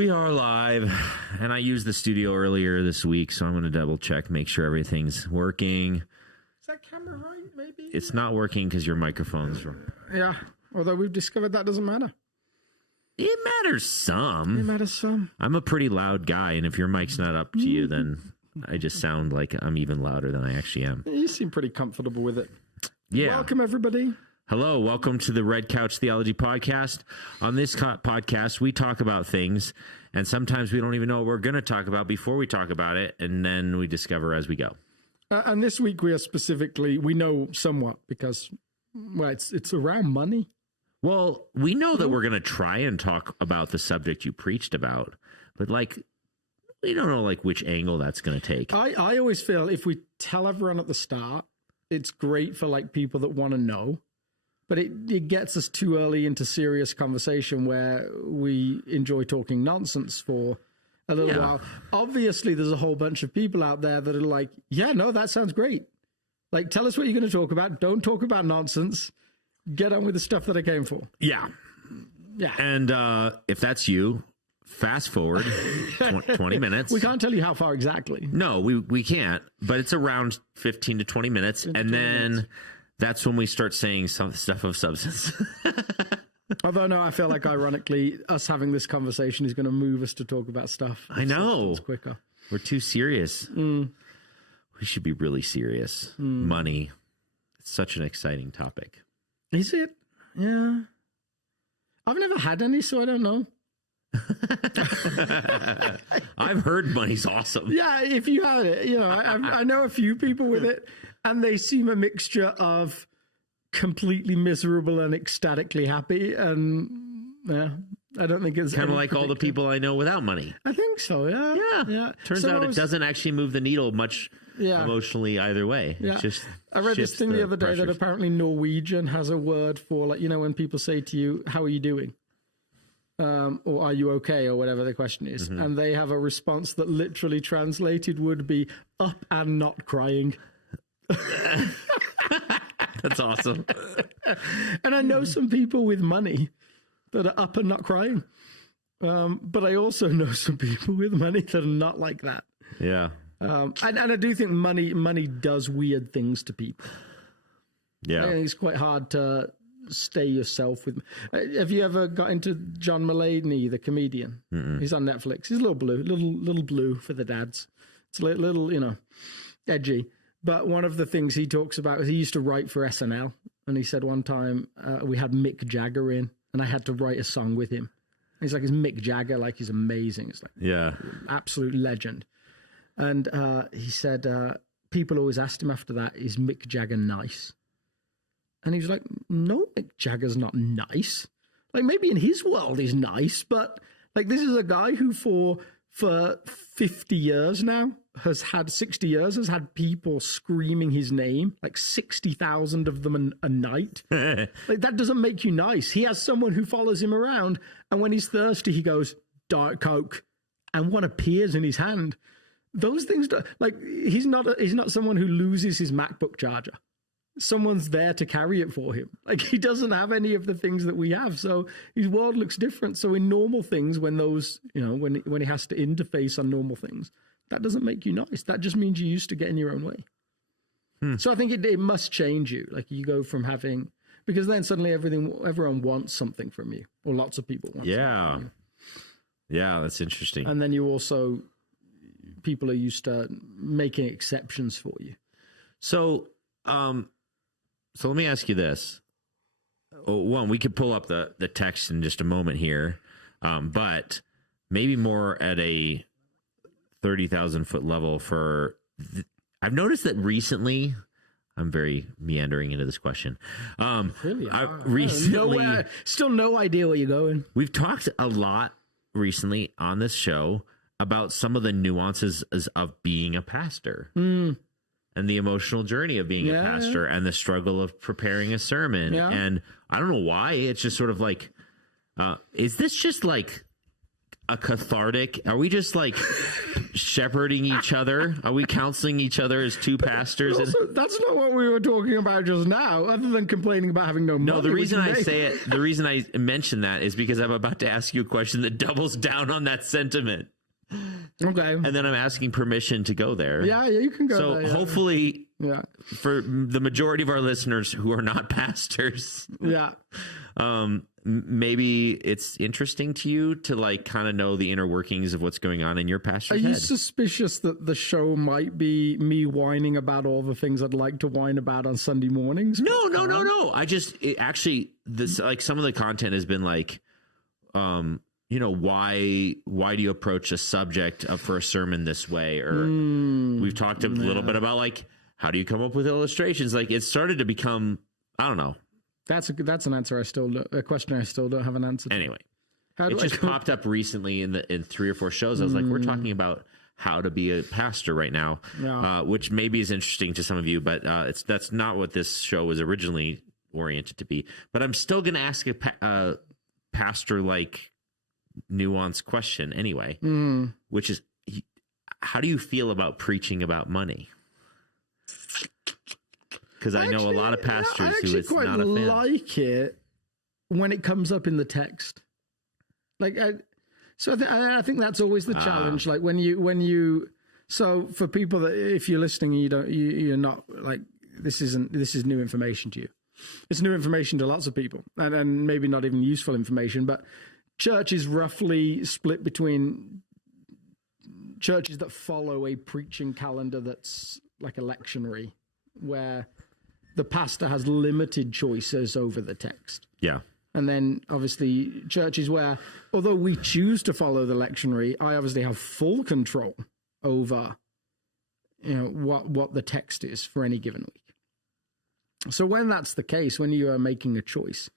We are live, and I used the studio earlier this week, so I'm going to double check, make sure everything's working. Is that camera right, maybe? It's not working because your microphone's wrong. Yeah, although we've discovered that doesn't matter. It matters some. It matters some. I'm a pretty loud guy, and if your mic's not up to you, then I just sound like I'm even louder than I actually am. You seem pretty comfortable with it. Yeah. Welcome, everybody. Hello, welcome to the Red Couch Theology podcast. On this podcast, we talk about things, and sometimes we don't even know what we're going to talk about before we talk about it, and then we discover as we go. And this week we know somewhat because, well, it's around money. Well, we know that we're going to try and talk about the subject you preached about, but we don't know which angle that's going to take. I always feel if we tell everyone at the start, it's great for people that want to know. But it gets us too early into serious conversation where we enjoy talking nonsense for a little while. Obviously, there's a whole bunch of people out there that are like, yeah, no, that sounds great. Tell us what you're going to talk about. Don't talk about nonsense. Get on with the stuff that I came for. Yeah. Yeah. And if that's you, fast forward 20 minutes. We can't tell you how far exactly. No, we can't. But it's around 15 to 20 minutes. And then that's when we start saying some stuff of substance. Although, no, I feel like ironically, us having this conversation is going to move us to talk about stuff. I know. Quicker. We're too serious. We should be really serious. Money. It's such an exciting topic. Is it? Yeah. I've never had any, so I don't know. I've heard money's awesome. Yeah, if you have it, I know a few people with it, and they seem a mixture of completely miserable and ecstatically happy, and I don't think it's kind of like all the people I know without money. I think so. Yeah. Turns out it doesn't actually move the needle much emotionally either way. Yeah. It just I read this thing the other day that apparently Norwegian has a word for when people say to you, "How are you doing?" Or "Are you okay?" or whatever the question is. Mm-hmm. And they have a response that literally translated would be up and not crying. That's awesome. And I know some people with money that are up and not crying. But I also know some people with money that are not like that. Yeah. And I do think money does weird things to people. Yeah. It's quite hard to stay yourself with. Have you ever got into John Mulaney, the comedian? Mm-mm. He's on Netflix. He's a little blue for the dads. It's a little, edgy. But one of the things he talks about is he used to write for SNL, and he said one time we had Mick Jagger in, and I had to write a song with him. And he's like, "It's Mick Jagger, he's amazing." It's absolute legend. And he said people always asked him after that, "Is Mick Jagger nice?" And he was like, "No, Mick Jagger's not nice. Maybe in his world he's nice, but this is a guy who for 50 years now has had 60 years has had people screaming his name, 60,000 of them a night. That doesn't make you nice. He has someone who follows him around, and when he's thirsty, he goes, Diet Coke, and one appears in his hand. Those things, he's not someone who loses his MacBook charger. Someone's there to carry it for him. He doesn't have any of the things that we have. So his world looks different. So in normal things, when those, when he has to interface on normal things, that doesn't make you nice. That just means you're used to getting your own way. So I think it must change you. You go from having, because then suddenly everyone wants something from you, or lots of people want something from you. Yeah, that's interesting. And then you also, people are used to making exceptions for you. So let me ask you this. One, we could pull up the text in just a moment here, but maybe more at a 30,000 foot level I've noticed that recently, I'm very meandering into this question. Recently, still no idea where you're going. We've talked a lot recently on this show about some of the nuances of being a pastor. And the emotional journey of being a pastor and the struggle of preparing a sermon. And I don't know why. It's just sort of is this just a cathartic? Are we just like shepherding each other? Are we counseling each other as two pastors? Also, that's not what we were talking about just now, other than complaining about having no money. No, the reason I say it, the reason I mention that is because I'm about to ask you a question that doubles down on that sentiment. Okay. And then I'm asking permission to go there. Yeah, you can go so there. So hopefully, for the majority of our listeners who are not pastors, maybe it's interesting to you to like kind of know the inner workings of what's going on in your pastor's head. Are you suspicious that the show might be me whining about all the things I'd like to whine about on Sunday mornings? No. I just actually like some of the content has been like, why do you approach a subject for a sermon this way? Or we've talked a little bit about like, how do you come up with illustrations? Like it started to become, I don't know. That's an answer a question I still don't have an answer to. Anyway, it just popped up recently in 3 or 4 shows. I was like, we're talking about how to be a pastor right now, which maybe is interesting to some of you, but that's not what this show was originally oriented to be. But I'm still going to ask a pastor-like nuanced question anyway, which is, how do you feel about preaching about money? Because I know a lot of pastors who it's not a fan. I like it when it comes up in the text. Like, I think that's always the challenge. Like when you. So for people that, if you're listening, you're not like this is new information to you. It's new information to lots of people, and maybe not even useful information. But church is roughly split between churches that follow a preaching calendar that's like a lectionary, where the pastor has limited choices over the text. Yeah. And then obviously churches where, although we choose to follow the lectionary, I obviously have full control over, what the text is for any given week. So when that's the case, when you are making a choice,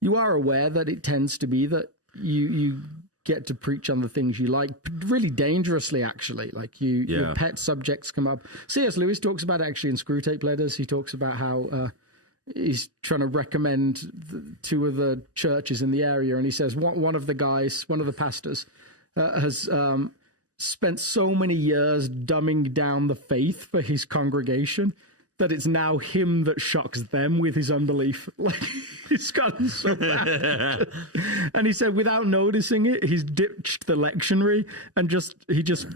you are aware that it tends to be that you get to preach on the things you like, really dangerously, actually. Like your pet subjects come up. C.S. Lewis talks about it actually in Screw Tape Letters. He talks about how he's trying to recommend 2 of the churches in the area. And he says one of the pastors has spent so many years dumbing down the faith for his congregation that it's now him that shocks them with his unbelief. Like, it's gotten so bad. And he said, without noticing it, he's ditched the lectionary and he just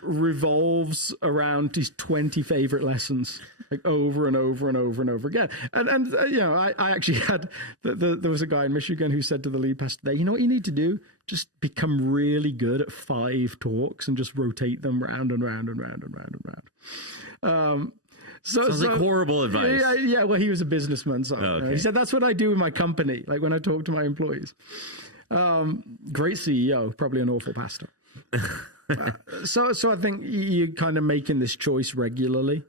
revolves around his 20 favorite lessons, like over and over and over and over again. And I actually had, there was a guy in Michigan who said to the lead pastor there, you know what you need to do? Just become really good at 5 talks and just rotate them round and round and round and round and round. Sounds like horrible advice. Yeah, well, he was a businessman, so he said that's what I do with my company, like when I talk to my employees. Great CEO, probably an awful pastor. So I think you're kind of making this choice regularly.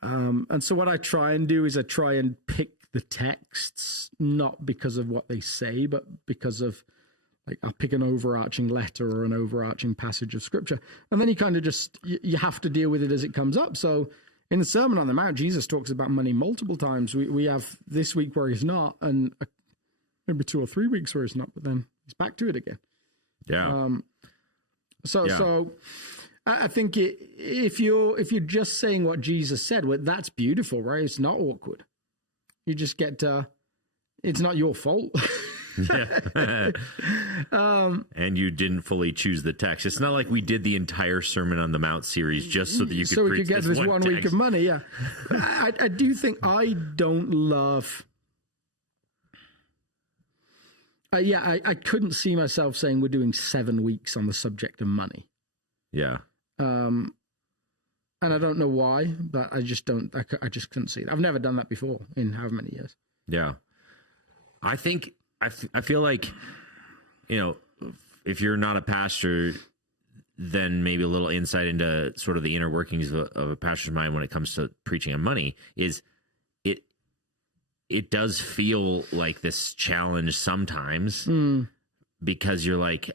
And so what I try and do is I try and pick the texts, not because of what they say, but because of, like, I'll pick an overarching letter or an overarching passage of scripture. And then you kind of you have to deal with it as it comes up. So in the Sermon on the Mount, Jesus talks about money multiple times. We have this week where he's not, and maybe 2 or 3 weeks where he's not, but then he's back to it again. Yeah. So I think if you're just saying what Jesus said, well, that's beautiful, right? It's not awkward. You just get it's not your fault. And you didn't fully choose the text. It's not like we did the entire Sermon on the Mount series just so that you could preach get this one week of money. Yeah, I do think I don't love. I couldn't see myself saying we're doing 7 weeks on the subject of money. Yeah. And I don't know why, but I just don't. I just couldn't see it. I've never done that before in however many years. Yeah, I think. I feel like, if you're not a pastor, then maybe a little insight into sort of the inner workings of a pastor's mind when it comes to preaching on money is it does feel like this challenge sometimes because you're like,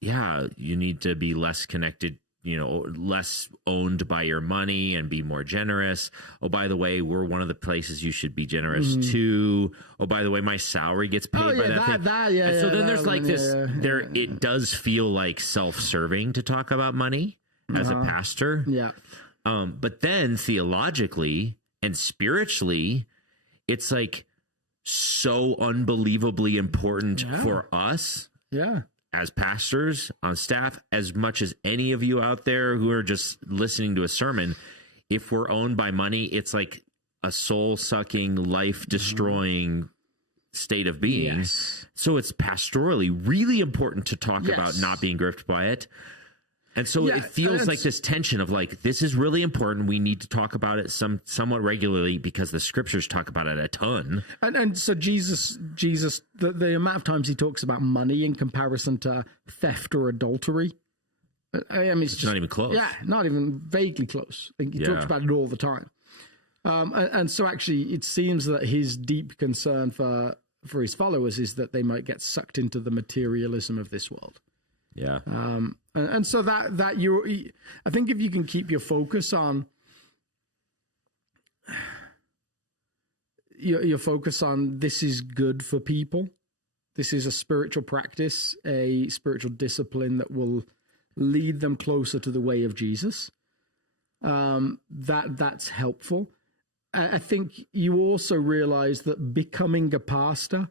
yeah, you need to be less connected, less owned by your money and be more generous. Oh, by the way, we're one of the places you should be generous to. Oh, by the way, my salary gets paid by that thing. And so then there's like this, it does feel like self-serving to talk about money as a pastor. Yeah. But then theologically and spiritually, it's like so unbelievably important for us as pastors on staff, as much as any of you out there who are just listening to a sermon. If we're owned by money, it's like a soul-sucking, life-destroying state of being. Yes. So it's pastorally really important to talk about not being gripped by it. And so it feels like this tension of like, this is really important. We need to talk about it somewhat regularly because the scriptures talk about it a ton. And so Jesus, the amount of times he talks about money in comparison to theft or adultery, I mean, it's just not even close. Yeah, not even vaguely close. He talks about it all the time. And so actually it seems that his deep concern for his followers is that they might get sucked into the materialism of this world. Yeah. And so that I think if you can keep your focus on your focus on this is good for people, this is a spiritual practice, a spiritual discipline that will lead them closer to the way of Jesus, that's helpful. I think you also realize that becoming a pastor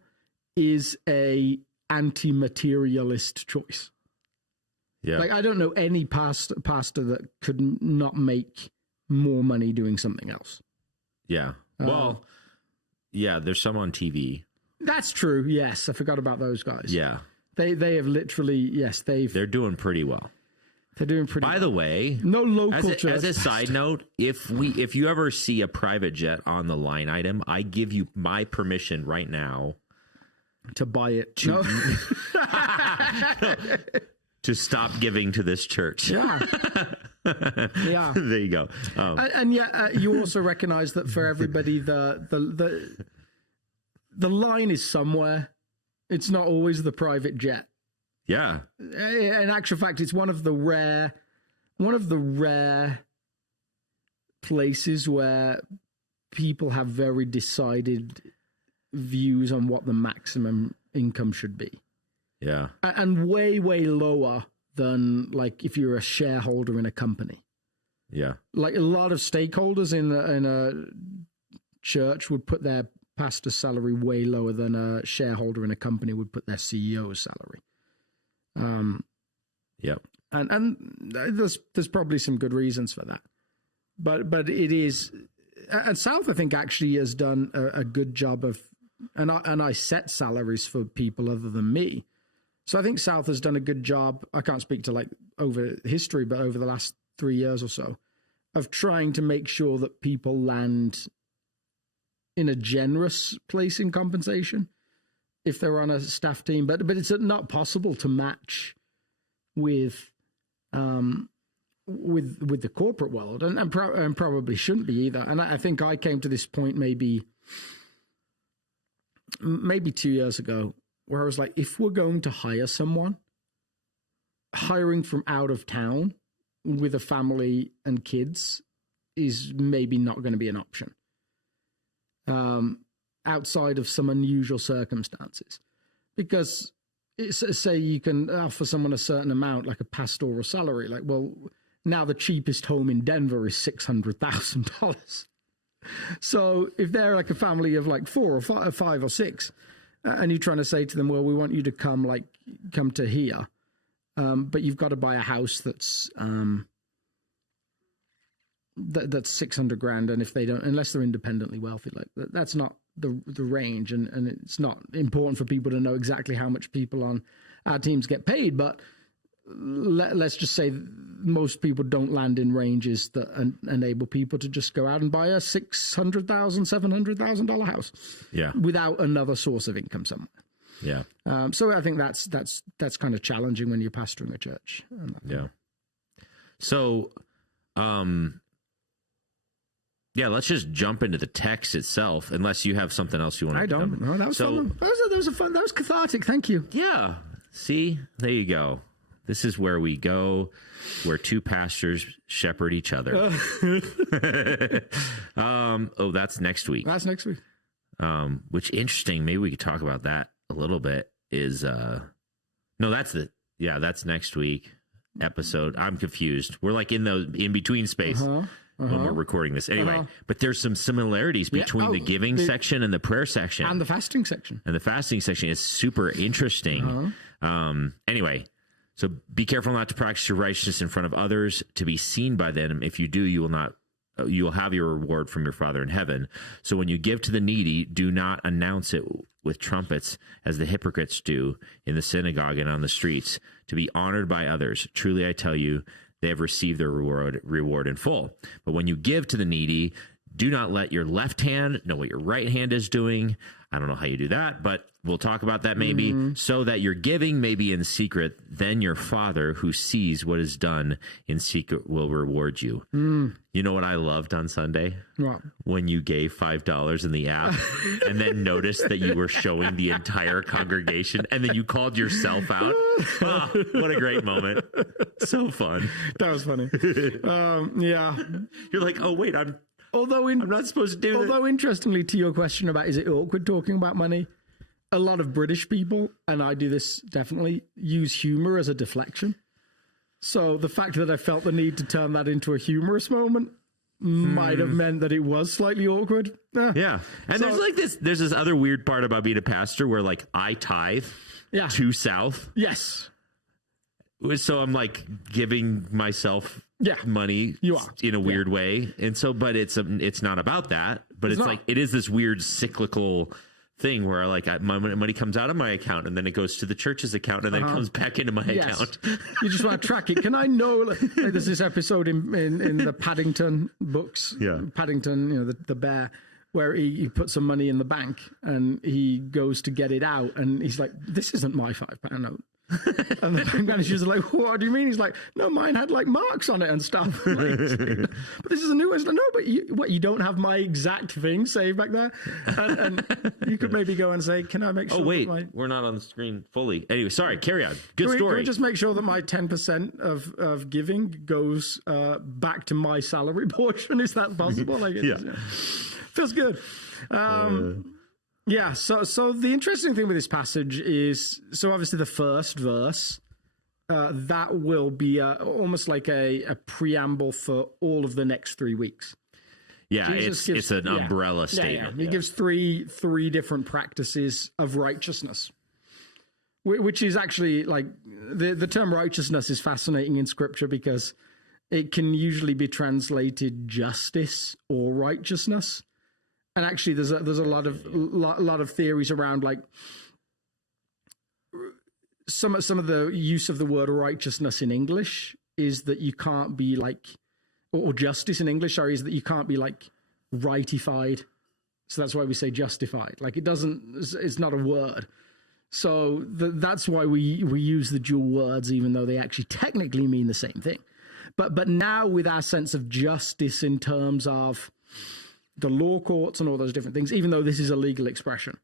is a anti-materialist choice. Yeah. Like, I don't know any pastor that could not make more money doing something else. Yeah. Well, there's some on TV. That's true. Yes. I forgot about those guys. Yeah. They have literally, they're doing pretty well. They're doing pretty well. By the way, no local church. As a side note, if you ever see a private jet on the line item, I give you my permission right now to buy it. To stop giving to this church. Yeah. Yeah. There you go. And yet you also recognize that for everybody, the line is somewhere. It's not always the private jet. Yeah. In actual fact, it's one of the rare places where people have very decided views on what the maximum income should be. Yeah. And way, way lower than like if you're a shareholder in a company. Yeah. Like a lot of stakeholders in a church would put their pastor's salary way lower than a shareholder in a company would put their CEO's salary. Yeah. And there's probably some good reasons for that. But it is, and South, I think, actually has done a good job of, and I set salaries for people other than me. So I think South has done a good job. I can't speak to like over history, but over the last 3 years or so, of trying to make sure that people land in a generous place in compensation if they're on a staff team. But it's not possible to match with the corporate world, and probably shouldn't be either. And I think I came to this point maybe 2 years ago, where I was like, if we're going to hire someone, hiring from out of town with a family and kids is maybe not going to be an option. Outside of some unusual circumstances, because say you can offer someone a certain amount, like a pastoral salary, like, well, now the cheapest home in Denver is $600,000. So if they're like a family of like 4 or 5 or 6, and you're trying to say to them, well, we want you to come to here, but you've got to buy a house that's $600,000, and if they don't, unless they're independently wealthy, like that's not the range, and it's not important for people to know exactly how much people on our teams get paid, but let's just say most people don't land in ranges that enable people to just go out and buy a $600,000, $700,000 house, without another source of income somewhere. Yeah. So I think that's kind of challenging when you're pastoring a church. Yeah. So, yeah, let's just jump into the text itself, unless you have something else you want to. I don't. No, that was fun. That was cathartic. Thank you. Yeah. See, there you go. This is where we go, where two pastors shepherd each other. That's next week. That's next week. Which interesting. Maybe we could talk about that a little bit. That's next week episode. I'm confused. We're like in the in between space when we're recording this. Anyway, but there's some similarities between the giving section and the prayer section and the fasting section. And the fasting section is super interesting. Anyway, so be careful not to practice your righteousness in front of others to be seen by them. If you do, you will have your reward from your Father in heaven. So when you give to the needy, do not announce it with trumpets as the hypocrites do in the synagogue and on the streets, to be honored by others. Truly, I tell you, they have received their reward in full. But when you give to the needy, do not let your left hand know what your right hand is doing. I don't know how you do that, but we'll talk about that maybe, so that your giving may be in secret. Then your Father who sees what is done in secret will reward you. You know what I loved on Sunday? What? When you gave $5 in the app and then noticed that you were showing the entire congregation and then you called yourself out. Oh, what a great moment. So fun. That was funny. Yeah. You're like, oh, wait, I'm not supposed to do that. Although, interestingly, to your question about is it awkward talking about money, a lot of British people, and I do this definitely, use humor as a deflection. So the fact that I felt the need to turn that into a humorous moment might have meant that it was slightly awkward. Yeah. And there's this other weird part about being a pastor where like I tithe to South. Yes. So I'm like giving myself money in a weird way. And so, but it's not about that, but it's like, it is this weird cyclical thing where like my money comes out of my account and then it goes to the church's account and then it comes back into my account. You just want to track it. Can I know, like, there's this episode in the Paddington books, Paddington, the bear, where he puts some money in the bank and he goes to get it out and he's like, this isn't my £5 note. And the bank manager's like, what do you mean? He's like, no, mine had like marks on it and stuff. Like, but this is a new one. He's like, no, but you don't have my exact thing saved back there? And you could maybe go and say, can I make sure? Oh, wait, we're not on the screen fully. Anyway, sorry, carry on. Good story. Can we just make sure that my 10% of giving goes back to my salary portion? Is that possible? Like, feels good. Yeah, so the interesting thing with this passage is, so obviously the first verse, that will be almost like a preamble for all of the next 3 weeks. Yeah, it's an umbrella statement. Yeah. He gives three different practices of righteousness, which is actually like, the term righteousness is fascinating in Scripture because it can usually be translated justice or righteousness. And actually, there's a lot of theories around like some of the use of the word righteousness in English is that you can't be like, or justice in English, sorry, is that you can't be like rightified. So that's why we say justified. Like it's not a word. So that's why we use the dual words, even though they actually technically mean the same thing. But now with our sense of justice in terms of the law courts and all those different things, even though this is a legal expression,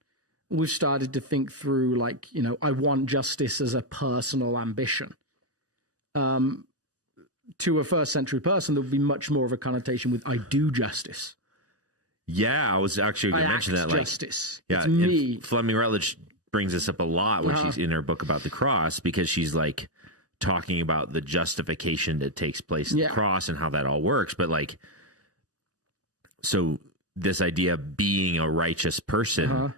we've started to think through like, I want justice as a personal ambition. To a first century person, there would be much more of a connotation with I do justice. Yeah, I was actually going to mention that. Justice. Like, it's me. Fleming Rutledge brings this up a lot when she's in her book about the cross, because she's like talking about the justification that takes place in the cross and how that all works. But like, so this idea of being a righteous person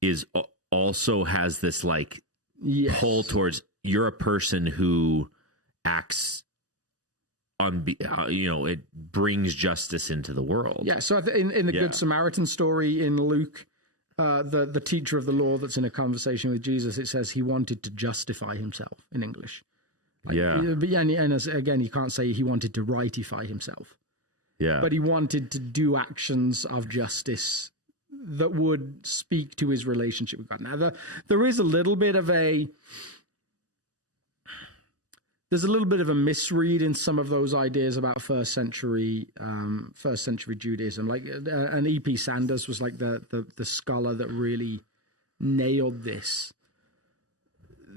is also has this like pull towards you're a person who acts on, it brings justice into the world. Yeah. So in the Good Samaritan story in Luke, the teacher of the law that's in a conversation with Jesus, it says he wanted to justify himself in English. Like, and again, you can't say he wanted to rightify himself. Yeah. But he wanted to do actions of justice that would speak to his relationship with God. Now, there is a little bit of a misread in some of those ideas about first century Judaism. Like, and E.P. Sanders was like the scholar that really nailed this.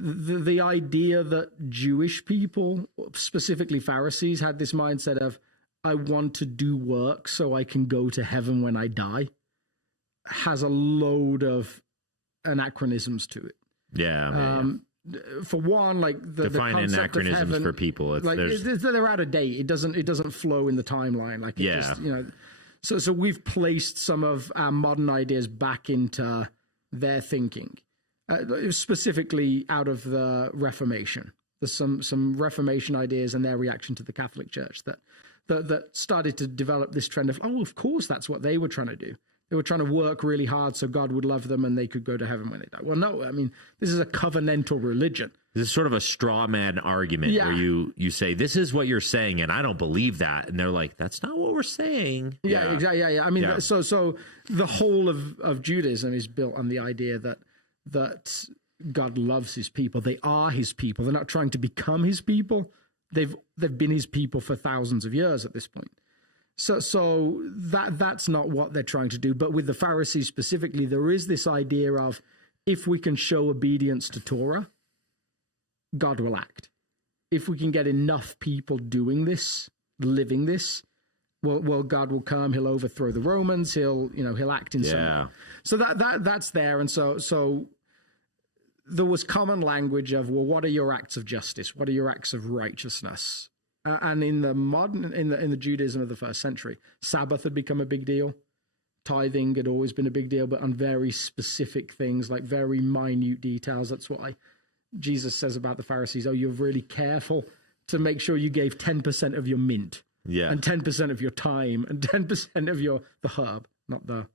the idea that Jewish people, specifically Pharisees, had this mindset of, I want to do work so I can go to heaven when I die, has a load of anachronisms to it. Yeah. For one, like define the concept anachronisms of heaven, for people. It's, like they're out of date. It doesn't flow in the timeline. Like it just, So we've placed some of our modern ideas back into their thinking, specifically out of the Reformation. There's some Reformation ideas and their reaction to the Catholic Church that started to develop this trend of, of course, that's what they were trying to do. They were trying to work really hard so God would love them and they could go to heaven when they die. Well, no, I mean, this is a covenantal religion. This is sort of a straw man argument where you say, this is what you're saying, and I don't believe that. And they're like, that's not what we're saying. Yeah, exactly. Yeah. I mean, so the whole of Judaism is built on the idea that God loves his people. They are his people. They're not trying to become his people. They've been his people for thousands of years at this point. So that's not what they're trying to do. But with the Pharisees specifically, there is this idea of, if we can show obedience to Torah, God will act. If we can get enough people doing this, living this, well, God will come. He'll overthrow the Romans. He'll act in some way. So that's there. And so there was common language of, well, what are your acts of justice? What are your acts of righteousness? And in the modern, in the Judaism of the first century, Sabbath had become a big deal. Tithing had always been a big deal, but on very specific things, like very minute details. That's why Jesus says about the Pharisees, you're really careful to make sure you gave 10% of your mint, and 10% of your time, and 10% of the herb, not the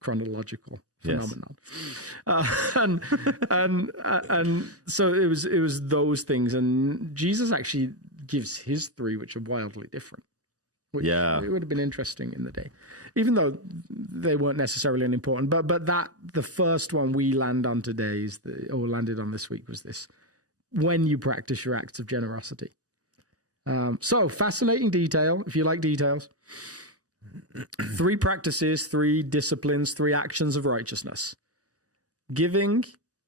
chronological phenomenon. And so it was those things, and Jesus actually gives his 3, which are wildly different. Which it would have been interesting in the day, even though they weren't necessarily unimportant. But that the first one we land on today landed on this week was this: when you practice your acts of generosity. So fascinating detail. If you like details, 3 practices, 3 disciplines, 3 actions of righteousness: giving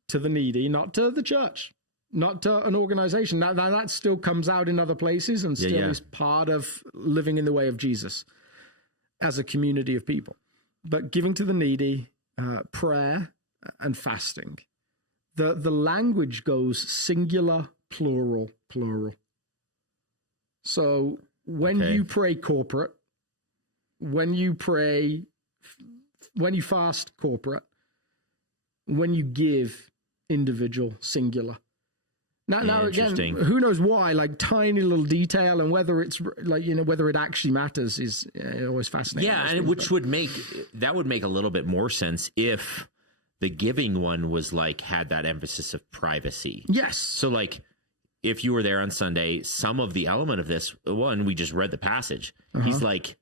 to the needy, not to the church, not to an organization. Now that still comes out in other places and still is part of living in the way of Jesus as a community of people. But giving to the needy, prayer, and fasting. The language goes singular, plural, plural. So when you pray corporate, when you fast corporate, when you give individual, singular. Now again, who knows why? Like tiny little detail, and whether it's like whether it actually matters is always fascinating. Yeah, and which would make a little bit more sense if the giving one was like had that emphasis of privacy. Yes. So like if you were there on Sunday, some of the element of this one, we just read the passage. He's like,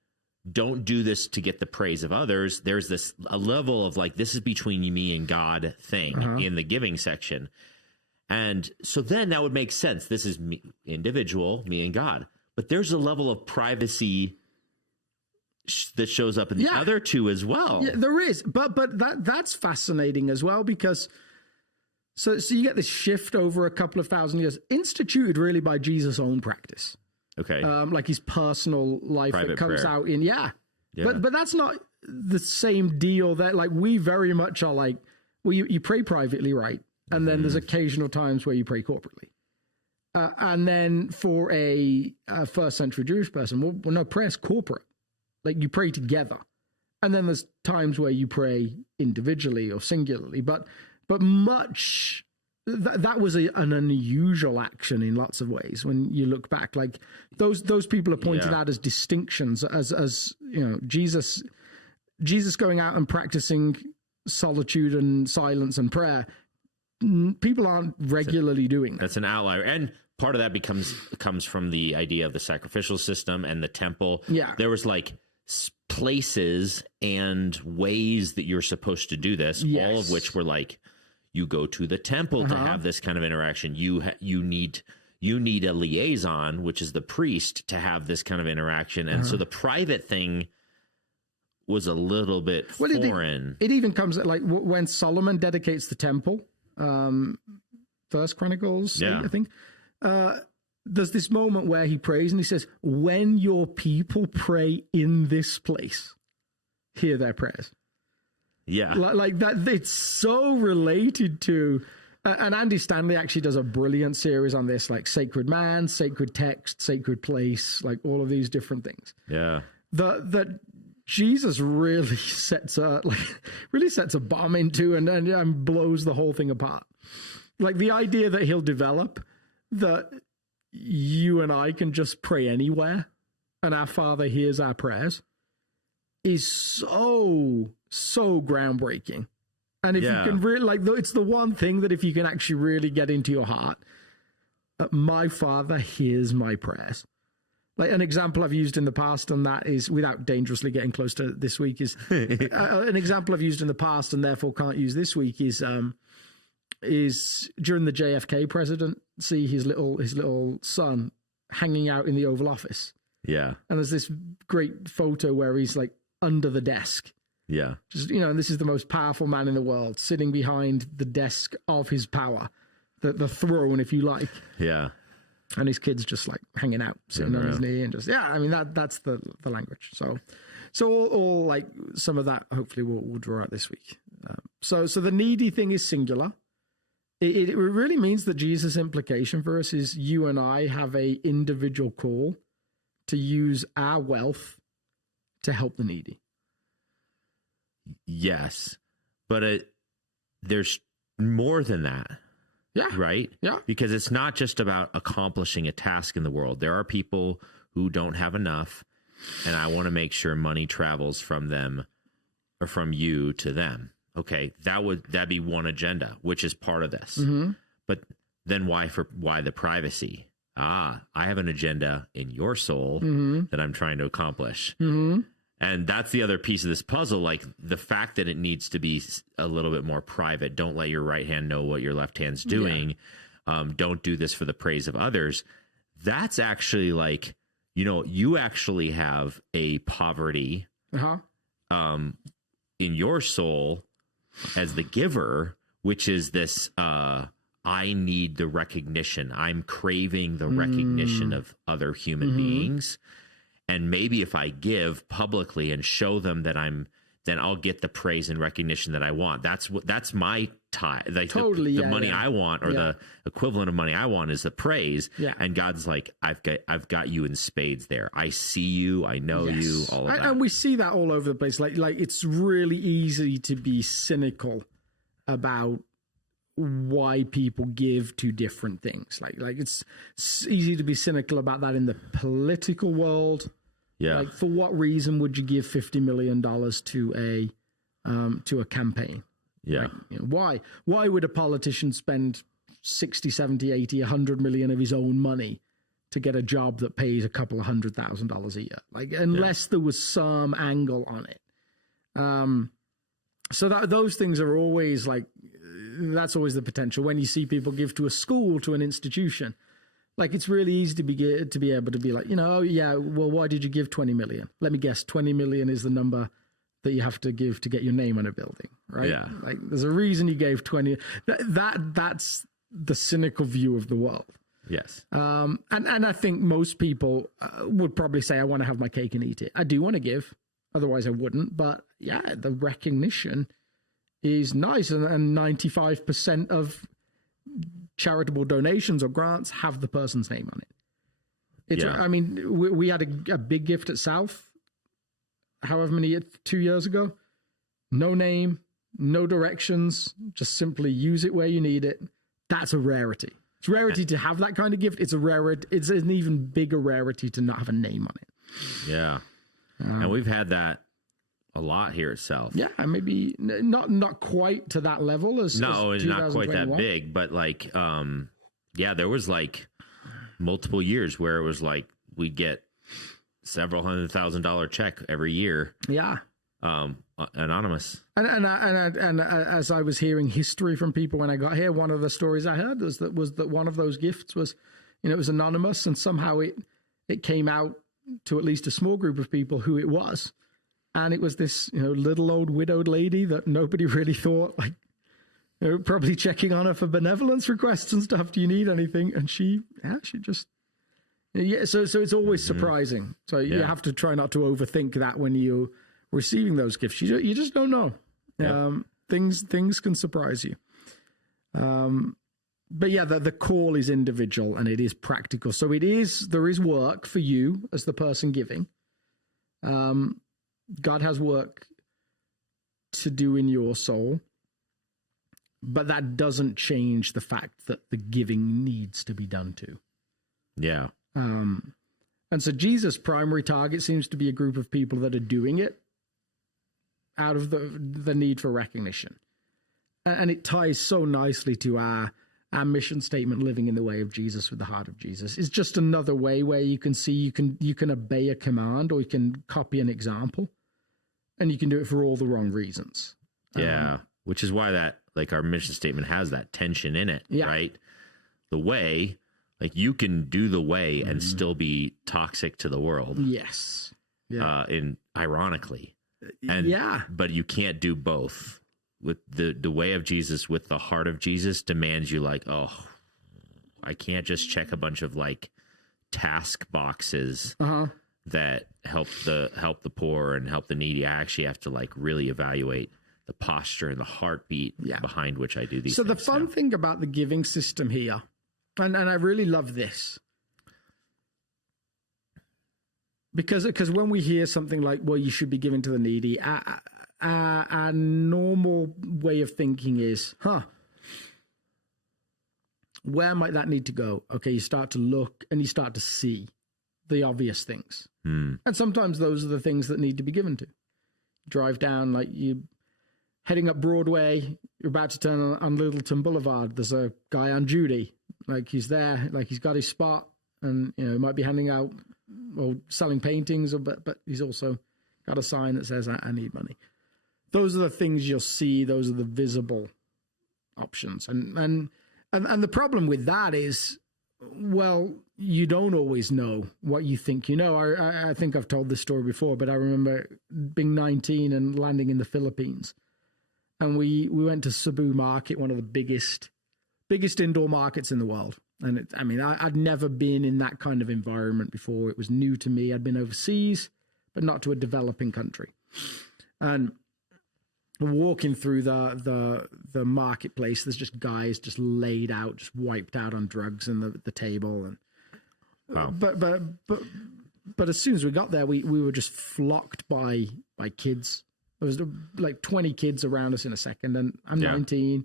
don't do this to get the praise of others. There's a level of like, this is between me and God thing in the giving section. And so then that would make sense. This is me, individual, me and God. But there's a level of privacy that shows up in the other 2 as well. Yeah, there is. But that's fascinating as well, because so you get this shift over a couple of thousand years, instituted really by Jesus' own practice. Okay. Like his personal life Private that comes prayer. out in, But that's not the same deal that, like, we very much are like, well, you pray privately, right? And then there's occasional times where you pray corporately. And then for a first century Jewish person, well, no, prayer's corporate. Like you pray together. And then there's times where you pray individually or singularly. But much, that was an unusual action in lots of ways when you look back. Like those people are pointed out as distinctions, as Jesus going out and practicing solitude and silence and prayer. People aren't regularly doing that. That's an outlier. And part of that comes from the idea of the sacrificial system and the temple. Yeah. There was like places and ways that you're supposed to do this, all of which were like, you go to the temple to have this kind of interaction. You need a liaison, which is the priest, to have this kind of interaction. And so the private thing was a little bit foreign. It even comes like when Solomon dedicates the temple, First Chronicles 8, Yeah. I think. There's this moment where he prays and he says, when your people pray in this place, hear their prayers. Yeah. Like that, it's so related to, and Andy Stanley actually does a brilliant series on this, like sacred man, sacred text, sacred place, like all of these different things. Yeah. That Jesus really sets a bomb into and blows the whole thing apart. Like the idea that he'll develop that you and I can just pray anywhere and our Father hears our prayers is so groundbreaking. And if you can really, like, it's the one thing that if you can actually really get into your heart, my Father hears my prayers. Like an example I've used in the past, and that is, without dangerously getting close to this week, is an example I've used in the past and therefore can't use this week is during the JFK presidency, his little son hanging out in the Oval Office. Yeah. And there's this great photo where he's like under the desk. Yeah. Just, and this is the most powerful man in the world, sitting behind the desk of his power, the throne, if you like. Yeah. And his kid's just like hanging out, sitting on his knee, and just, that's the language. So all like some of that, hopefully we'll draw out this week. So the needy thing is singular. It really means that Jesus' implication for us is you and I have a individual call to use our wealth to help the needy. Yes, but there's more than that. Yeah. Right? Yeah. Because it's not just about accomplishing a task in the world. There are people who don't have enough, and I want to make sure money travels from them or from you to them. Okay, that'd be one agenda, which is part of this. Mm-hmm. But then why the privacy? I have an agenda in your soul that I'm trying to accomplish. Mm-hmm. And that's the other piece of this puzzle, like the fact that it needs to be a little bit more private. Don't let your right hand know what your left hand's doing. Yeah. Don't do this for the praise of others. That's actually like, you actually have a poverty in your soul as the giver, which is this, I need the recognition. I'm craving the recognition of other human beings. And maybe if I give publicly and show them that then I'll get the praise and recognition that I want. That's my tie. Like totally, the money I want, or the equivalent of money I want, is the praise. Yeah. And God's like, I've got you in spades there. I see you. I know you. All of that. And we see that all over the place. Like it's really easy to be cynical about why people give to different things. Like it's easy to be cynical about that in the political world. Yeah. Like, for what reason would you give $50 million to a campaign? Yeah. Like, why would a politician spend 60, 70, 80, 100 million of his own money to get a job that pays a couple of $100,000 a year? Like, unless there was some angle on it. So those things are always like, that's always the potential. When you see people give to a school, to an institution, like, it's really easy to be able to be like, well, why did you give 20 million? Let me guess, 20 million is the number that you have to give to get your name on a building, right? Yeah. Like, there's a reason you gave 20. That's the cynical view of the world. Yes. And I think most people would probably say, I want to have my cake and eat it. I do want to give, otherwise I wouldn't. But yeah, the recognition is nice, and 95% of charitable donations or grants have the person's name on it. I mean, we had a big gift at South, however many 2 years ago. No name, no directions, just simply use it where you need it. That's a rarity. It's rarity to have that kind of gift. It's an even bigger rarity to not have a name on it. Yeah. And we've had that a lot here at South. Yeah, maybe not quite to that level as it's not quite that big, but like, there was like multiple years where it was like we'd get several $100,000 check every year. Yeah. Anonymous. And as I was hearing history from people when I got here, one of the stories I heard was that one of those gifts was, it was anonymous, and somehow it came out to at least a small group of people who it was. And it was this, little old widowed lady that nobody really thought Probably checking on her for benevolence requests and stuff. Do you need anything? And she just, so it's always surprising. So you have to try not to overthink that when you're receiving those gifts. You just don't know. Things can surprise you. But yeah, the call is individual and it is practical. So there is work for you as the person giving. God has work to do in your soul, but that doesn't change the fact that the giving needs to be done too. Yeah. And so Jesus' primary target seems to be a group of people that are doing it out of the need for recognition. And it ties so nicely to our mission statement, living in the way of Jesus with the heart of Jesus. It's just another way where you can see you can obey a command, or you can copy an example, and you can do it for all the wrong reasons. Yeah, which is why that, like, our mission statement has that tension in it, right? The way, like, you can do the way and still be toxic to the world. Yes. Yeah. Ironically. But you can't do both. With the way of Jesus, with the heart of Jesus, demands you, like, oh, I can't just check a bunch of, like, task boxes that help the poor and help the needy. I actually have to, like, really evaluate the posture and the heartbeat behind which I do these things. So the fun thing about the giving system here, and I really love this, because when we hear something like, well, you should be giving to the needy, our normal way of thinking is, where might that need to go? Okay, you start to look and you start to see the obvious things. And sometimes those are the things that need to be given to. Drive down, like, you heading up Broadway, you're about to turn on Littleton Boulevard. There's a guy on duty, like, he's there, like, he's got his spot, and, you know, he might be handing out or selling paintings, but he's also got a sign that says, I need money. Those are the things you'll see. Those are the visible options. And the problem with that is, well, you don't always know what you think you know. I think I've told this story before, but I remember being 19 and landing in the Philippines. And we went to Cebu Market, one of the biggest indoor markets in the world. And I'd never been in that kind of environment before. It was new to me. I'd been overseas, but not to a developing country. And walking through the marketplace, there's just guys just laid out, just wiped out on drugs in the table. And wow. But as soon as we got there, we were just flocked by kids. There was like 20 kids around us in a second, and I'm 19,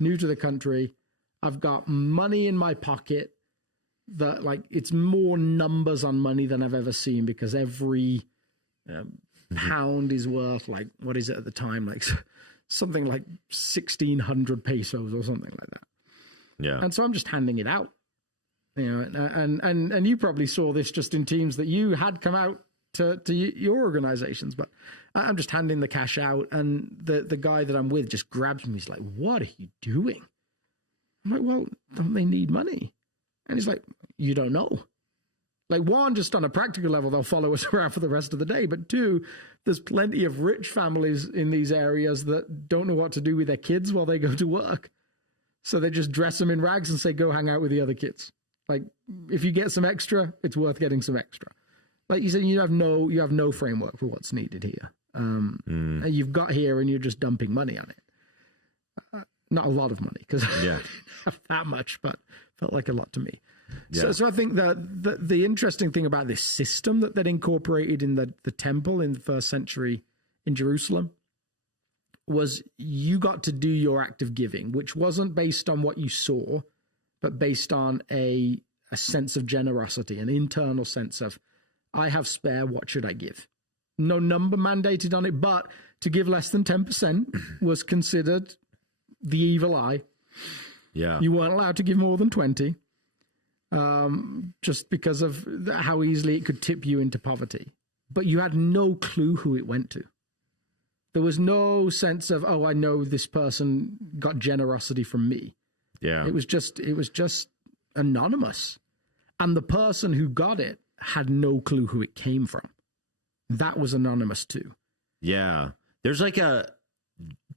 new to the country. I've got money in my pocket that, like, it's more numbers on money than I've ever seen, because every pound is worth, like, what is it at the time? Like something like 1,600 pesos or something like that. Yeah. And so I'm just handing it out, you know, and you probably saw this just in teams that you had come out to your organizations, but I'm just handing the cash out, and the guy that I'm with just grabs me. He's like, "What are you doing?" I'm like, "Well, don't they need money?" And he's like, "You don't know." Like, one, just on a practical level, they'll follow us around for the rest of the day. But two, there's plenty of rich families in these areas that don't know what to do with their kids while they go to work. So they just dress them in rags and say, go hang out with the other kids. Like, if you get some extra, it's worth getting some extra. Like you said, you have no framework for what's needed here. You've got here and you're just dumping money on it. Not a lot of money, because I didn't have that much, but felt like a lot to me. Yeah. So I think that the interesting thing about this system that incorporated in the temple in the first century in Jerusalem was you got to do your act of giving, which wasn't based on what you saw, but based on a sense of generosity, an internal sense of, I have spare, what should I give? No number mandated on it, but to give less than 10% was considered the evil eye. Yeah. You weren't allowed to give more than 20. Just because of how easily it could tip you into poverty. But you had no clue who it went to. There was no sense of, oh, I know this person got generosity from me. Yeah. It was just anonymous. And the person who got it had no clue who it came from. That was anonymous too. Yeah. There's like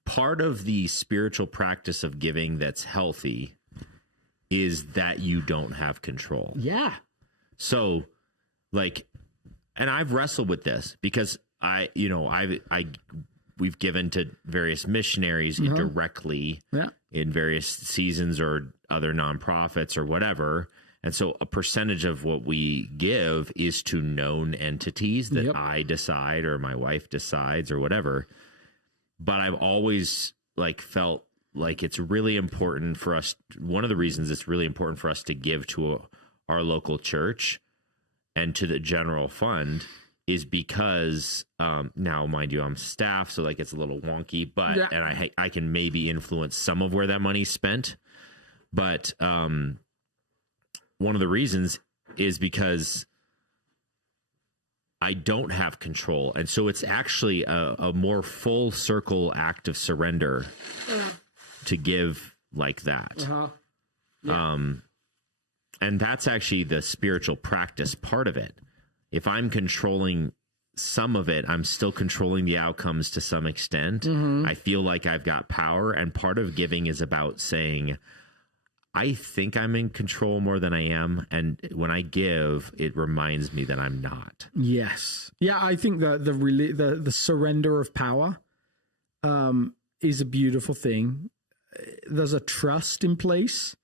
part of the spiritual practice of giving that's healthy is that you don't have control. Yeah. So, like, and I've wrestled with this because we've given to various missionaries indirectly in various seasons or other nonprofits or whatever. And so a percentage of what we give is to known entities that I decide or my wife decides or whatever. But I've always felt like it's really important for us. One of the reasons it's really important for us to give to our local church and to the general fund is because now, mind you, I'm staff, so it's a little wonky, but and I can maybe influence some of where that money's spent. But one of the reasons is because I don't have control. And so it's actually a more full circle act of surrender to give like that. And that's actually the spiritual practice part of it. If I'm controlling some of it, I'm still controlling the outcomes to some extent. I feel like I've got power. And part of giving is about saying, I think I'm in control more than I am. And when I give, it reminds me that I'm not. Yes. Yeah, I think the surrender of power is a beautiful thing. There's a trust in place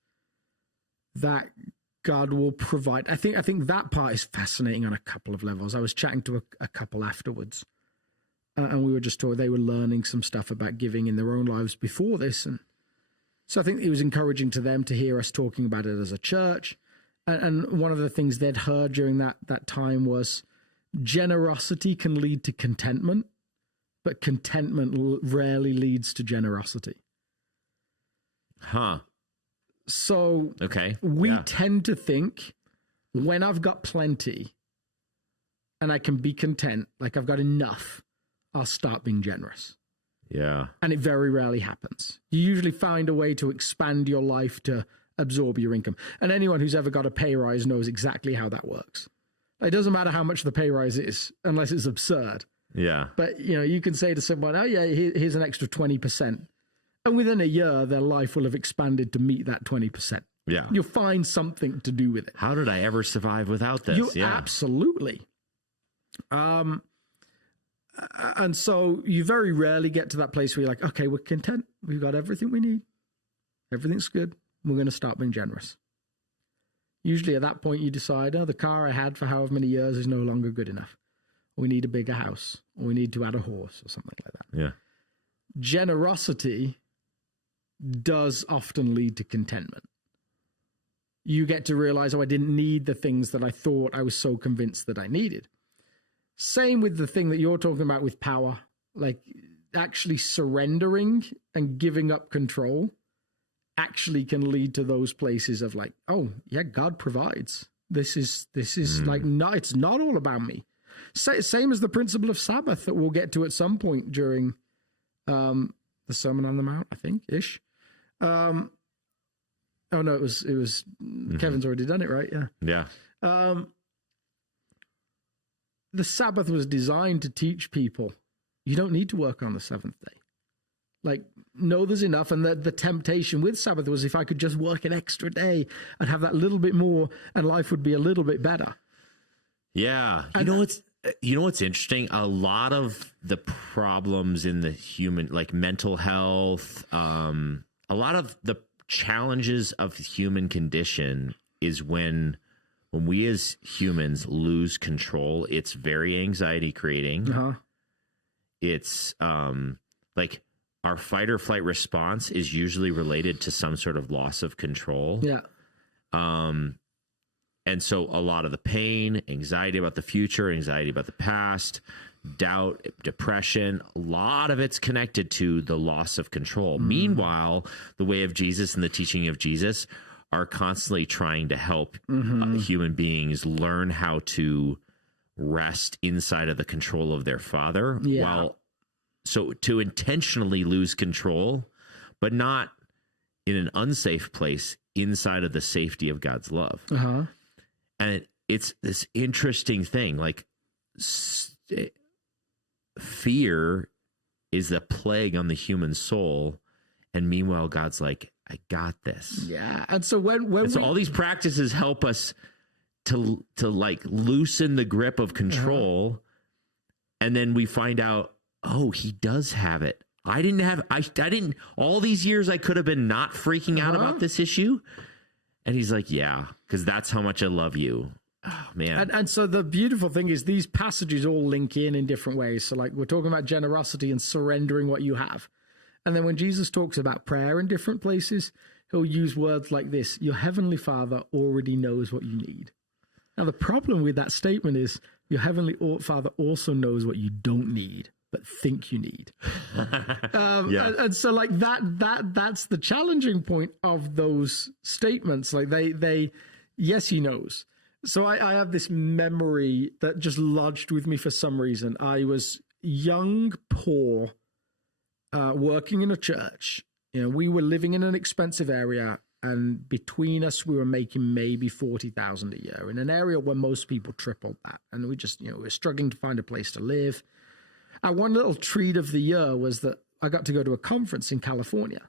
that God will provide. I think that part is fascinating on a couple of levels. I was chatting to a couple afterwards, and we were just talking. They were learning some stuff about giving in their own lives before this, and so I think it was encouraging to them to hear us talking about it as a church. And one of the things they'd heard during that time was generosity can lead to contentment, but contentment rarely leads to generosity. So we tend to think when I've got plenty and I can be content, like I've got enough, I'll start being generous. Yeah. And it very rarely happens. You usually find a way to expand your life to absorb your income. And anyone who's ever got a pay rise knows exactly how that works. It doesn't matter how much the pay rise is, unless it's absurd. Yeah. But, you can say to someone, oh, yeah, here's an extra 20%. And within a year, their life will have expanded to meet that 20%. Yeah. You'll find something to do with it. How did I ever survive without this? Absolutely. And so you very rarely get to that place where you're like, okay, we're content. We've got everything we need. Everything's good. We're going to start being generous. Usually at that point you decide, the car I had for however many years is no longer good enough. We need a bigger house, or we need to add a horse or something like that. Yeah. Generosity does often lead to contentment. You get to realize, I didn't need the things that I thought I was so convinced that I needed. Same with the thing that you're talking about with power, like actually surrendering and giving up control actually can lead to those places of like, oh yeah, God provides. This is it's not all about me. Same as the principle of Sabbath that we'll get to at some point during the Sermon on the Mount, I think, ish. Oh no, it was Kevin's already done it, right? Yeah. Yeah. The Sabbath was designed to teach people you don't need to work on the seventh day. Like, no, there's enough. And the temptation with Sabbath was if I could just work an extra day and have that little bit more, and life would be a little bit better. Yeah. You know what's interesting? A lot of the problems in the human, like mental health, a lot of the challenges of the human condition is when we as humans lose control. It's very anxiety creating. It's like our fight or flight response is usually related to some sort of loss of control. Yeah. And so a lot of the pain, anxiety about the future, anxiety about the past, doubt, depression, a lot of it's connected to the loss of control. Meanwhile, the way of Jesus and the teaching of Jesus are constantly trying to help human beings learn how to rest inside of the control of their Father. Yeah. So to intentionally lose control, but not in an unsafe place inside of the safety of God's love. And it's this interesting thing, like fear is a plague on the human soul. And meanwhile, God's like, I got this. Yeah. And so when all these practices help us to like loosen the grip of control. And then we find out, oh, he does have it. I didn't, all these years I could have been not freaking out about this issue. And he's like, yeah, because that's how much I love you. Oh, man. And so the beautiful thing is these passages all link in different ways. So like we're talking about generosity and surrendering what you have. And then when Jesus talks about prayer in different places, he'll use words like this: your heavenly Father already knows what you need. Now, the problem with that statement is your heavenly Father also knows what you don't need, but think you need. And so like that's the challenging point of those statements. Like they yes, he knows. So I have this memory that just lodged with me for some reason. I was young, poor, working in a church. You know, we were living in an expensive area, and between us, we were making maybe $40,000 a year in an area where most people tripled that. And we just, we're struggling to find a place to live. And one little treat of the year was that I got to go to a conference in California.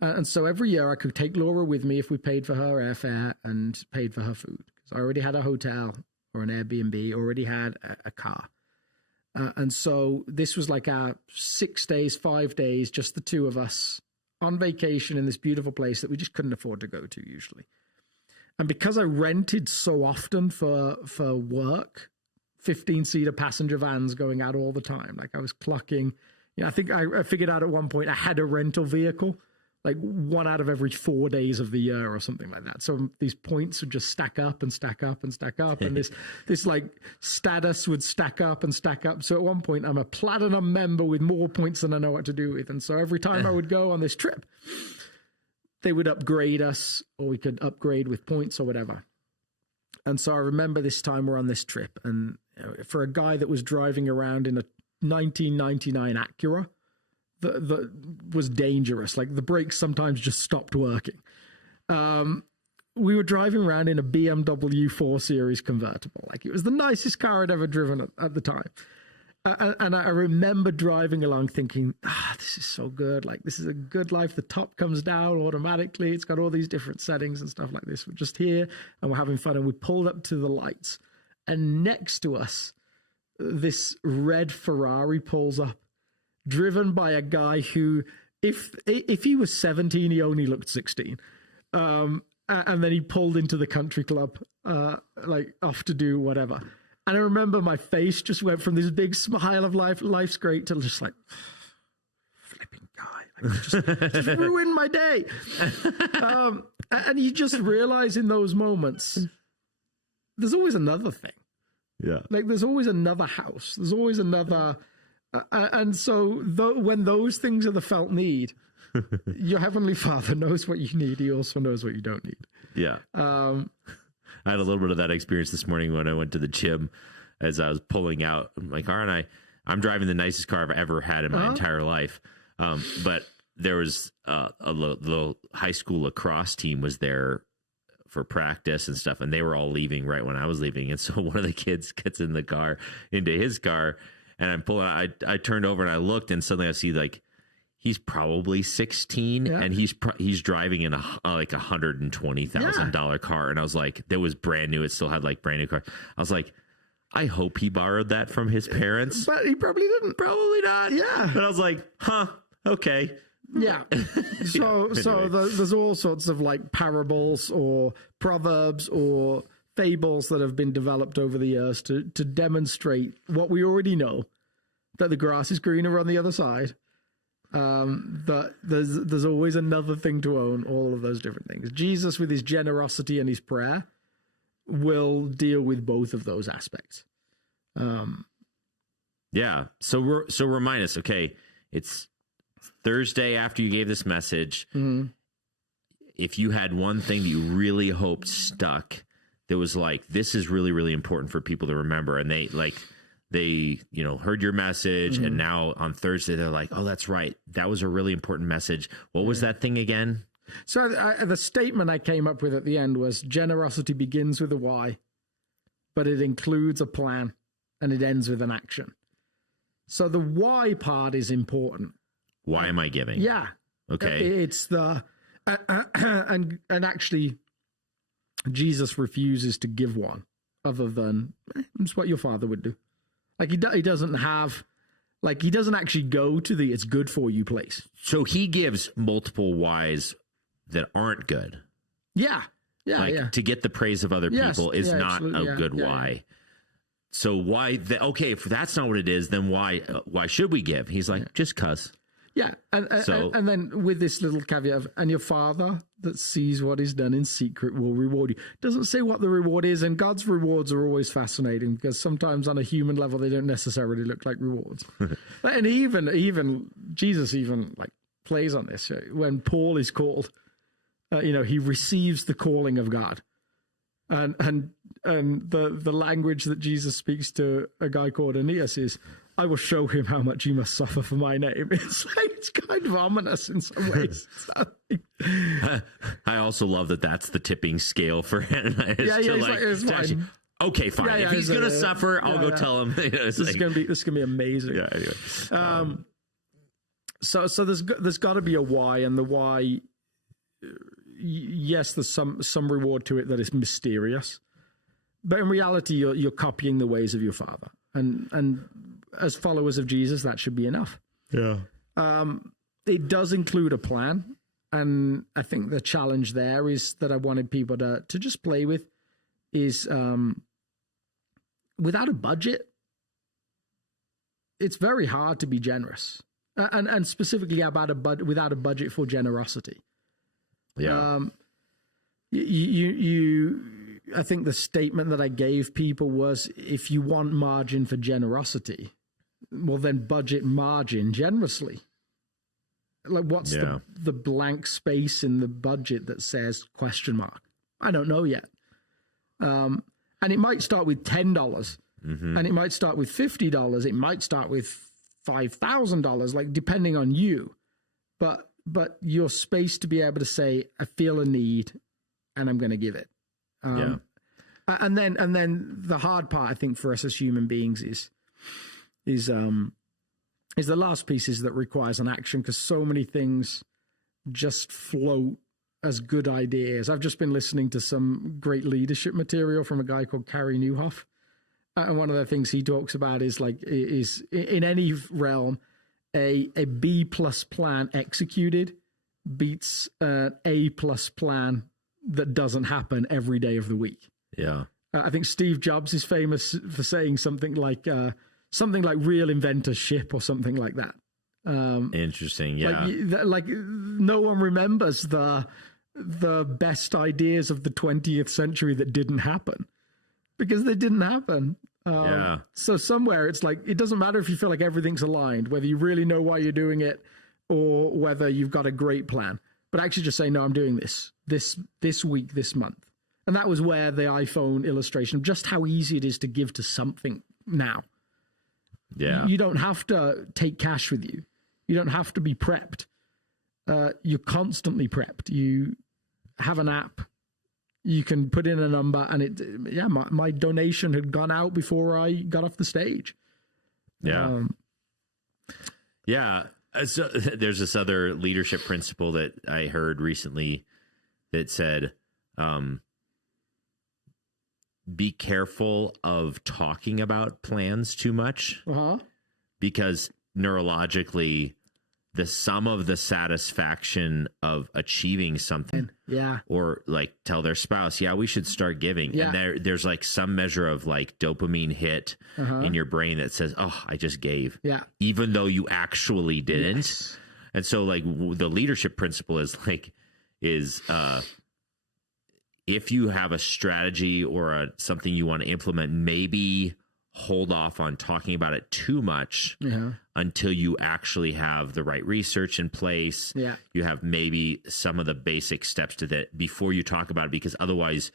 And so every year I could take Laura with me if we paid for her airfare and paid for her food. Because I already had a hotel or an Airbnb, already had a car. And so this was like our 6 days, 5 days, just the two of us on vacation in this beautiful place that we just couldn't afford to go to usually. And because I rented so often for work, 15-seater passenger vans going out all the time, like I was clocking, I think I figured out at one point I had a rental vehicle, like 1 out of every 4 days of the year or something like that. So these points would just stack up and stack up and stack up. And this like status would stack up and stack up. So at one point I'm a platinum member with more points than I know what to do with. And so every time I would go on this trip, they would upgrade us, or we could upgrade with points or whatever. And so I remember this time we're on this trip, and for a guy that was driving around in a 1999 Acura, that was dangerous. Like the brakes sometimes just stopped working. We were driving around in a BMW 4 Series convertible. Like it was the nicest car I'd ever driven at the time. And I remember driving along thinking, this is so good. Like this is a good life. The top comes down automatically. It's got all these different settings and stuff like this. We're just here and we're having fun. And we pulled up to the lights, and next to us, this red Ferrari pulls up, driven by a guy who, if he was 17, he only looked 16. And then he pulled into the country club, like off to do whatever. And I remember my face just went from this big smile of life's great, to just like, flipping guy, like, just ruined my day. And you just realize in those moments, there's always another thing. Yeah. Like there's always another house. There's always another. And so when those things are the felt need, your heavenly Father knows what you need. He also knows what you don't need. Yeah. I had a little bit of that experience this morning when I went to the gym. As I was pulling out my car, and I'm driving the nicest car I've ever had in my entire life. But there was a little high school lacrosse team was there for practice and stuff, and they were all leaving right when I was leaving. And so one of the kids gets into his car, and I'm pulling out. I turned over and I looked, and suddenly I see like he's probably 16, and he's driving in a $120,000 car. And I was like, that was brand new. It still had like brand new car. I was like, I hope he borrowed that from his parents. But he probably didn't. Probably not. Yeah. But I was like, okay. Yeah. So there's all sorts of like parables or proverbs or fables that have been developed over the years to demonstrate what we already know, that the grass is greener on the other side. That there's always another thing to own, all of those different things. Jesus, with his generosity and his prayer, will deal with both of those aspects. Yeah. So remind us, okay, it's Thursday after you gave this message. Mm-hmm. If you had one thing that you really hoped stuck, that was like, this is really, really important for people to remember, and they heard your message, and now on Thursday they're like, oh, that's right, that was a really important message. What was that thing again? So the statement I came up with at the end was, generosity begins with a why, but it includes a plan, and it ends with an action. So the why part is important. Why am I giving? Yeah. Okay. It's the and actually Jesus refuses to give one other than it's what your father would do. Like he doesn't have, like he doesn't actually go to the it's good for you place. So he gives multiple whys that aren't good. Yeah. Yeah. Like to get the praise of other people is not a good why. So why? Okay, if that's not what it is, then why should we give? He's like, just cuz. Yeah, and then with this little caveat of, and your father that sees what is done in secret will reward you. Doesn't say what the reward is, and God's rewards are always fascinating because sometimes on a human level they don't necessarily look like rewards. And even Jesus even like plays on this when Paul is called. He receives the calling of God, and the language that Jesus speaks to a guy called Aeneas is, I will show him how much he must suffer for my name. It's kind of ominous in some ways. I also love that that's the tipping scale for him. It's fine. Okay, fine. If he's going to suffer, I'll go tell him. This is going to be amazing. Yeah. Anyway. So there's got to be a why, and the why. Yes, there's some reward to it that is mysterious, but in reality, you're copying the ways of your father, and as followers of Jesus, that should be enough. Yeah. It does include a plan, and I think the challenge there is that I wanted people to just play with is without a budget, it's very hard to be generous, and specifically about without a budget for generosity. Yeah. I think the statement that I gave people was, if you want margin for generosity, well, then budget margin generously. Like, what's the blank space in the budget that says ? I don't know yet. And it might start with $10, and it might start with $50. It might start with $5,000, like depending on you. But your space to be able to say, I feel a need and I'm going to give it. And then the hard part, I think, for us as human beings is the last piece is that requires an action, because so many things just float as good ideas. I've just been listening to some great leadership material from a guy called Carey Nieuwhof. And one of the things he talks about is in any realm, a B+ plan executed beats an A+ plan that doesn't happen every day of the week. Yeah. I think Steve Jobs is famous for saying something like real inventorship or something like that. Interesting. Yeah. Like no one remembers the best ideas of the 20th century that didn't happen because they didn't happen. So somewhere it's like, it doesn't matter if you feel like everything's aligned, whether you really know why you're doing it or whether you've got a great plan, but actually just say, no, I'm doing this week, this month. And that was where the iPhone illustration of just how easy it is to give to something now. Yeah. You don't have to take cash with you. You don't have to be prepped. You're constantly prepped. You have an app. You can put in a number, and my donation had gone out before I got off the stage. Yeah. So there's this other leadership principle that I heard recently that said, be careful of talking about plans too much, because neurologically, the sum of the satisfaction of achieving something, or like tell their spouse, we should start giving. And there's like some measure of like dopamine hit in your brain that says, oh, I just gave, even though you actually didn't. Yes. And so like the leadership principle is if you have a strategy or something you want to implement, maybe hold off on talking about it too much until you actually have the right research in place. Yeah. You have maybe some of the basic steps to that before you talk about it, because otherwise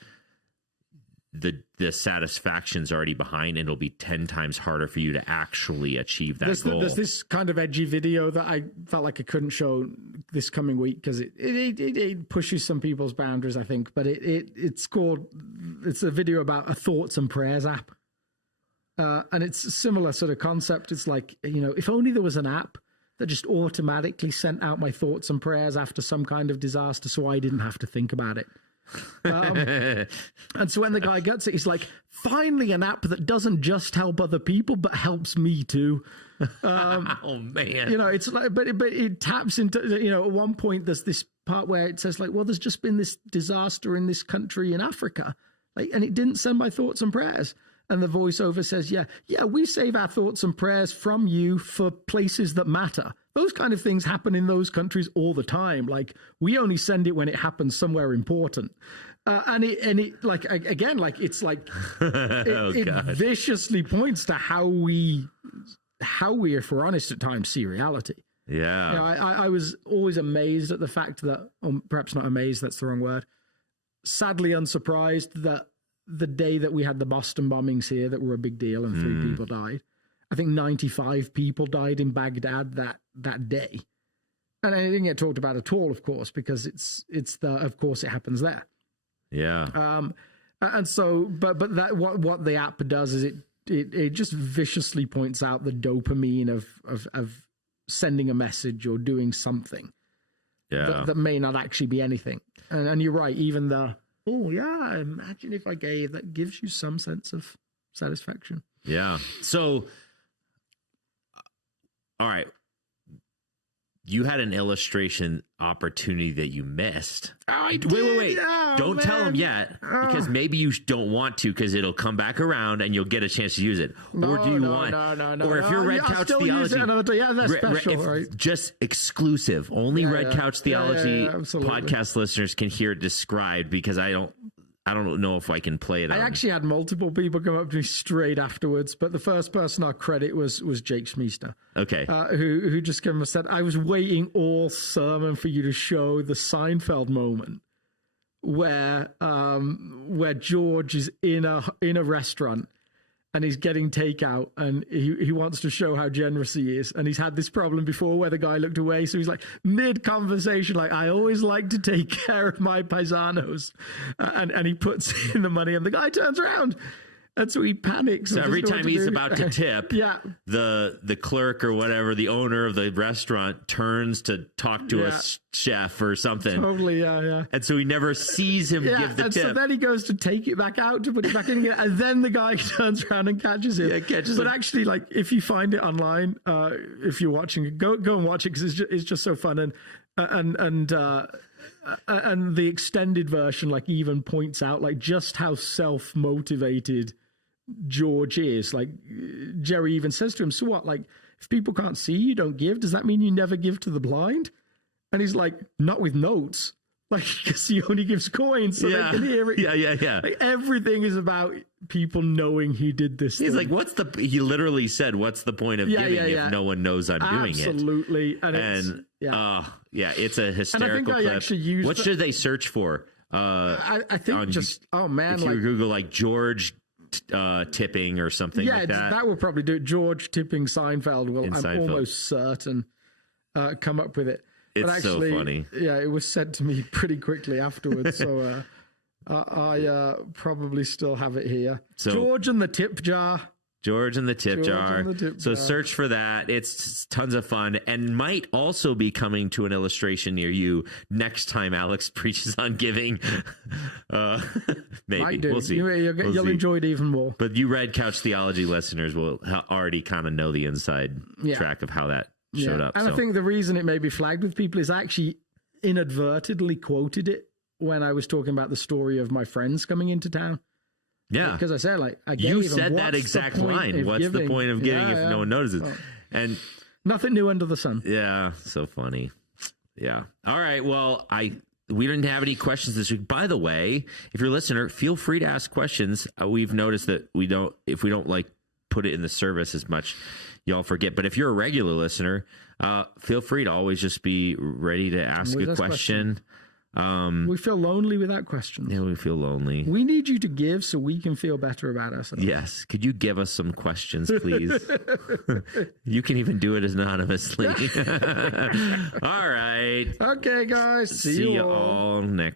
the satisfaction's already behind and it'll be 10 times harder for you to actually achieve that goal. There's this kind of edgy video that I felt like I couldn't show this coming week because it pushes some people's boundaries, I think. But it's a video about a thoughts and prayers app. And it's a similar sort of concept. It's like, if only there was an app that just automatically sent out my thoughts and prayers after some kind of disaster so I didn't have to think about it. And so when the guy gets it, he's like, finally an app that doesn't just help other people, but helps me too. Oh, man. It's like, but it taps into, at one point there's this part where it says like, well, there's just been this disaster in this country in Africa, and it didn't send my thoughts and prayers. And the voiceover says, yeah, we save our thoughts and prayers from you for places that matter. Those kind of things happen in those countries all the time. Like, we only send it when it happens somewhere important. And it like, again, like, it's like, it viciously points to how we, if we're honest at times, see reality. Yeah. I was always amazed at the fact that, perhaps not amazed, that's the wrong word, sadly unsurprised that the day that we had the Boston bombings here that were a big deal and 3 people died, I think 95 people died in Baghdad that day. And it didn't get talked about at all, of course, because of course it happens there. Yeah. And so, but that what the app does is it just viciously points out the dopamine of sending a message or doing something that may not actually be anything. And you're right, even imagine if I gave, that gives you some sense of satisfaction. Yeah. So, all right. You had an illustration opportunity that you missed. I did. Wait. Oh, don't tell them yet, because maybe you don't want to, because it'll come back around and you'll get a chance to use it. Or do you want? No. Or if you're Red Couch Theology, that's special, right? Just exclusive. Only Red Couch Theology podcast listeners can hear it described, because I don't know if I can play it. I actually had multiple people come up to me straight afterwards, but the first person I credit was Jake Schmeester. Okay. Who just came and said, I was waiting all sermon for you to show the Seinfeld moment where George is in a restaurant and he's getting takeout, and he wants to show how generous he is. And he's had this problem before where the guy looked away. So he's like, mid-conversation, like, I always like to take care of my paisanos. And he puts in the money, and the guy turns around. And so he panics. So every time he's about to tip, the clerk or whatever, the owner of the restaurant, turns to talk to a chef or something. Totally, yeah. And so he never sees him give the tip. So then he goes to take it back out to put it back in again, and then the guy turns around and catches him. But actually, like, if you find it online, if you're watching, go and watch it, because it's just so fun. And the extended version, like, even points out, like, just how self-motivated George is. Like, Jerry even says to him, so what, like, if people can't see you don't give, does that mean you never give to the blind? And he's like, not with notes, like, because he only gives coins so they can hear it. Yeah. Like, everything is about people knowing he did this He's thing. like, he literally said, what's the point of giving if no one knows I'm doing it? Absolutely. It's a hysterical clip. What should they search for? I think if you Google like George tipping or something like that. That will probably do it. George tipping Seinfeld will, I'm almost certain, come up with it. It's actually, so funny. Yeah, it was sent to me pretty quickly afterwards, so I probably still have it here. So, George and the Tip Jar. George and the Tip Jar. So search for that. It's tons of fun, and might also be coming to an illustration near you next time Alex preaches on giving. Maybe. We'll see. You'll enjoy it even more. But you Red Couch Theology listeners will already kind of know the inside track of how that showed up. And I think the reason it may be flagged with people is I actually inadvertently quoted it when I was talking about the story of my friends coming into town. Yeah, because I said, like, you said that exact line. What's the point of giving if no one notices? And nothing new under the sun. Yeah, so funny. Yeah. All right. Well, we didn't have any questions this week. By the way, if you're a listener, feel free to ask questions. We've noticed that if we don't like put it in the service as much, y'all forget. But if you're a regular listener, feel free to always just be ready to ask a question. We feel lonely without questions. Yeah, we feel lonely. We need you to give so we can feel better about ourselves. Yes. Could you give us some questions, please? You can even do it anonymously. All right. Okay, guys. See you all next